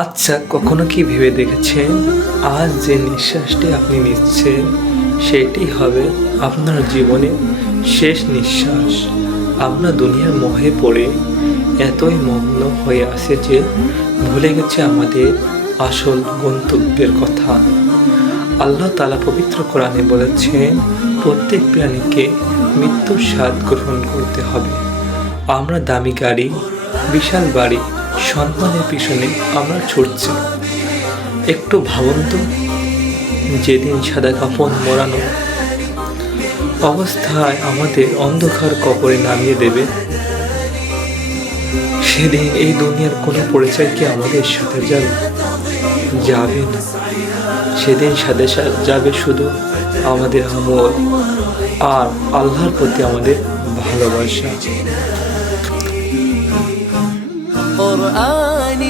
আচ্ছা, কখনো কি ভেবে দেখেছেন আজ যে নিঃশ্বাসটি আপনি নিচ্ছেন সেটি হবে আপনার জীবনের শেষ নিঃশ্বাস। আমরা দুনিয়ার মোহে পড়ে এতই মগ্ন হয়ে আছে যে ভুলে গেছে আমাদের আসল গন্তব্যের কথা। আল্লাহ তাআলা পবিত্র কোরআনে বলেছেন, প্রত্যেক প্রাণীকে মৃত্যুর স্বাদ গ্রহণ করতে হবে। আমরা দামি গাড়ি, বিশাল বাড়ি, সম্মানের পিছনে আমরা ছুটছি। একটু ভাবুন তো, যেদিন সাদা কাফন মোড়ানো অবস্থায় আমাদের অন্ধকার কবরে নামিয়ে দেবে, সেদিন এই দুনিয়ার কোনো পরিচয় কি আমাদের সাথে যাবে না। সেদিন সাথে যাবে শুধু আমাদের আমল আর আল্লাহর প্রতি আমাদের ভালোবাসা।